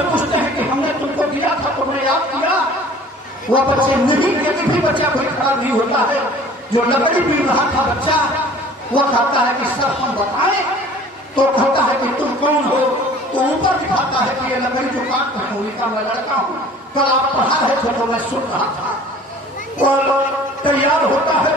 तुमसे पूछते हैं कि हमने तुमको दिया था, तुमने याद किया? वह बच्चे नहीं, यदि भी बच्चा कोई खड़ा नहीं होता है। जो लकड़ी पी रहा था बच्चा, वह कहता है कि सर हम बताएं, तो कहता है कि तुम कौन हो? तो ऊपर दिखाता है कि ये लकड़ी जो काट रहे हैं उनका मैं लड़का हूँ, कल आप पढ़ा है तो मैं सुन रहा था। और तैयार होता है,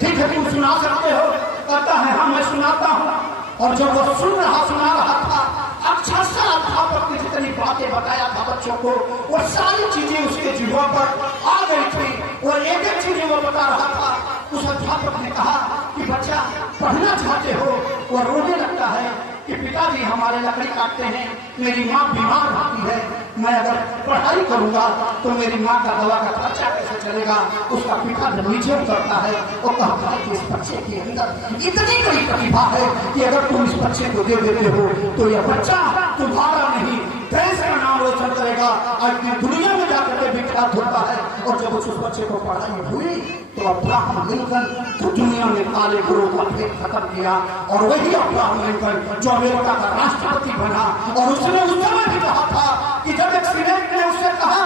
ठीक है तुम सुना सकते हो? कहता है हाँ मैं सुनाता हूँ। और जब वो सुना रहा था, अक्षरशः अध्यापक ने जितनी बातें बताया था बच्चों को, वो सारी चीजें उसके जीवन पर आ गई थी। वो एक एक चीजें वो बता रहा था। उस अध्यापक ने कहा कि बच्चा पढ़ना चाहते हो? वो रोने लगता है कि पिताजी हमारे लकड़ी काटते हैं, मेरी माँ बीमार होती है, मैं अगर पढ़ाई करूंगा तो मेरी माँ का दवा का खर्चा कैसे चलेगा? उसका पिता जब नीचे उतरता है और कहता है कि इस बच्चे के अंदर इतनी बड़ी प्रतिभा है कि अगर तुम इस बच्चे को दे देते हो तो यह बच्चा तुम्हारा नहीं देश का नाम रोशन करेगा, आज दुनिया में जाकर के विख्यात होता है। और जब उस बच्चे को पढ़ाई हुई तो अब्राहम लिंकन जो दुनिया में काले गुरु का भेद खत्म किया, और वही अब्राहम लिंकन जो अमेरिका का राष्ट्रपति बना। और उसने उस समय भी कहा था कि जब एक सीनेट ने उससे कहा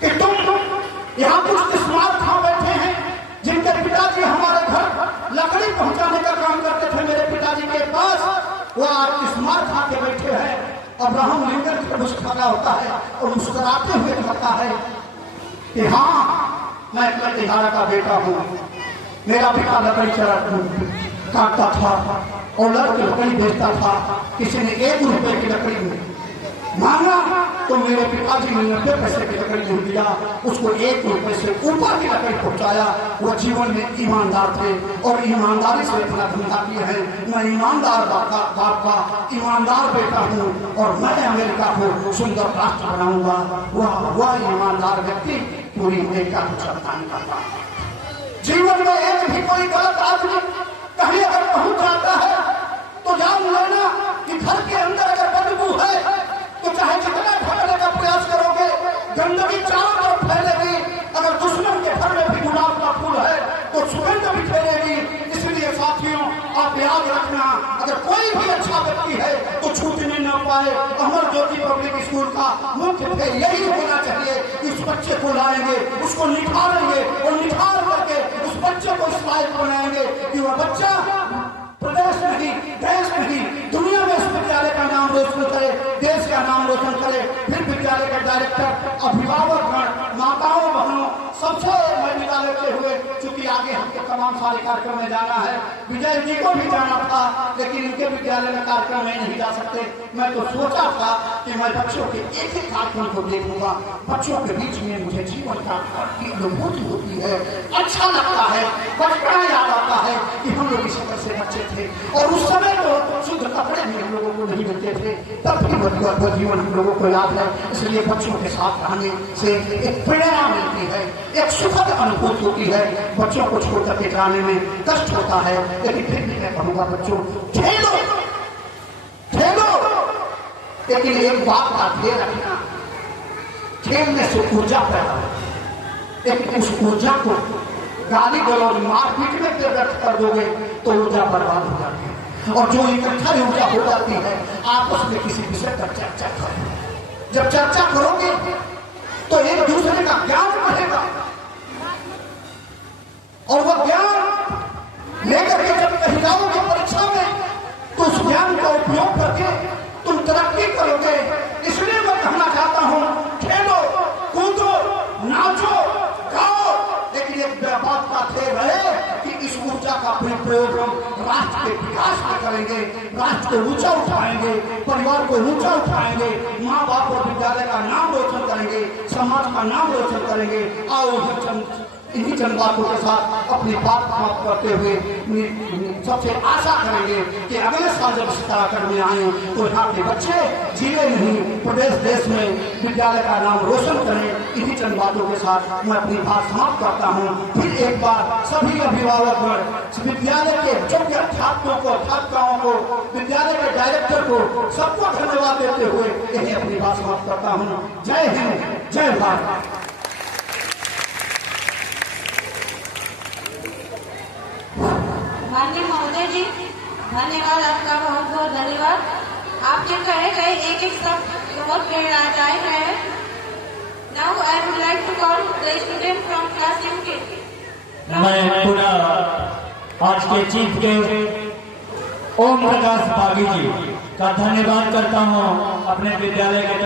कि तुम यहाँ कुछ स्मार्ट खा बैठे हैं जिनके पिताजी हमारे घर लकड़ी पहुंचाने का काम करते थे, मेरे पिताजी के पास वो आज स्मार्ट खा के बैठे हैं। अब्राहम लिंकन जब मुस्कुरा होता है और मुस्कुराते हुए कहता है कि हाँ मैं कटिहार का बेटा हूँ, मेरा पिता लकड़ी काटता था और लकड़ी बेचता था। किसी ने 1 रुपए की लकड़ी मांगा तो मेरे पिताजी ने 90 पैसे की लकड़ी नहीं दिया, उसको 1 रुपए से ऊपर की लकड़ी पहुंचाया। वो जीवन में ईमानदार थे और ईमानदारी से अपना धंधा किए हैं। मैं ईमानदार बाप का ईमानदार बेटा हूँ और मैं अमेरिका को सुंदर राष्ट्र बनाऊंगा। वह ईमानदार व्यक्ति पूरी अमेरिका को चलता नहीं करता। जीवन में एक भी कोई गलत आदमी कहीं अगर पहुंच जाता है तो जान लेना कि घर के अंदर अगर बदबू है तो चाहे जितना ढकने का प्रयास करोगे, गंदगी चारों तरफ फैलेगी। अगर दुश्मन के घर में भी गुलाब का फूल है तो सुगंध भी फैलेगी। इसलिए साथियों आप याद रखना, अगर कोई भी अच्छा व्यक्ति है तो छूटने न पाए। अमर ज्योति पब्लिक स्कूल का मुख्य ध्येय यही होना चाहिए कि उस बच्चे को लाएंगे, उसको निखारेंगे और निखार करके उस बच्चे को इस लायक बनाएंगे कि वह बच्चा प्रदेश नहीं, देश नहीं, दुनिया में इस विद्यालय का नाम रोशन करे, देश का नाम रोशन करे। फिर विद्यालय के डायरेक्टर, अभिभावक, माताओं, बहनों सबसे मैं विदा लेते हुए, चूंकि आगे हमको तमाम सारे कार्यक्रम में जाना है, विजय जी को भी जाना था लेकिन उनके विद्यालय में कार्यक्रम में नहीं जा सकते। मैं तो सोचा था कि मैं बच्चों के एक एक कार्यक्रम को देखूंगा। बच्चों के बीच में मुझे जीवन का अनुभूति होती है, अच्छा लगता है, बचपना याद आता है कि हम लोग इसी तरह से बच्चे थे और उस समय तो शुद्ध कपड़े भी हम लोगों को नहीं मिलते थे, तब भी वो जीवन हम लोगों को याद है। इसलिए बच्चों के साथ रहने से एक प्रेरणा मिलती है, एक सुखद अनुभूति होती है। बच्चों को छोड़ करके जाने में कष्ट होता है, लेकिन फिर भी मैं कहूँगा बच्चों खेलो खेलो, लेकिन एक बात का ध्यान रखना, खेलने से ऊर्जा पैदा होती है, लेकिन उस ऊर्जा को गाली गलौज मारपीट में व्यक्त कर दोगे तो ऊर्जा बर्बाद हो जाती है। और जो इकट्ठा ऊर्जा हो जाती है आपस में किसी विषय पर चर्चा करो। जब चर्चा करोगे तो एक दूसरे का ज्ञान बढ़ेगा और वह ज्ञान लेकर के जब कहीं जाओगे परीक्षा में तो उस ज्ञान का उपयोग करके तुम तरक्की करोगे। इसलिए मैं कहना चाहता हूं खेलो, कूदो, नाचो, गाओ, लेकिन एक बात का ध्येय रहे कि इस ऊर्जा का प्रयोग हम राष्ट्र के विकास में करेंगे, राष्ट्र को ऊंचा उठाएंगे, परिवार को ऊंचा उठाएंगे, माँ बाप और विद्यालय का नाम रोशन करेंगे, समाज का नाम रोशन करेंगे। आओ इन्हीं चंद बातों के साथ अपनी बात समाप्त करते हुए सबसे आशा करेंगे कि अगले साल जब इस कार्यक्रम में आए तो यहाँ के बच्चे जीवे नहीं, प्रदेश देश में विद्यालय का नाम रोशन करें। इन्हीं चंद बातों के साथ मैं अपनी बात समाप्त करता हूँ। फिर एक बार सभी अभिभावक, विद्यालय के योग्य छात्रों को, छात्राओं को, विद्यालय के डायरेक्टर को, सबको धन्यवाद देते हुए यही अपनी बात समाप्त करता हूँ। जय हिंद, जय भारत। माननीय महोदय जी, धन्यवाद, आपका बहुत बहुत धन्यवाद। आप जिनका एक गए एक एक शब्द बहुत प्रेरणादायक है। Now I would like to call the student from class UK. मैं पूरा आज के चीफ के ओम प्रकाश बागी जी का धन्यवाद करता हूँ अपने विद्यालय के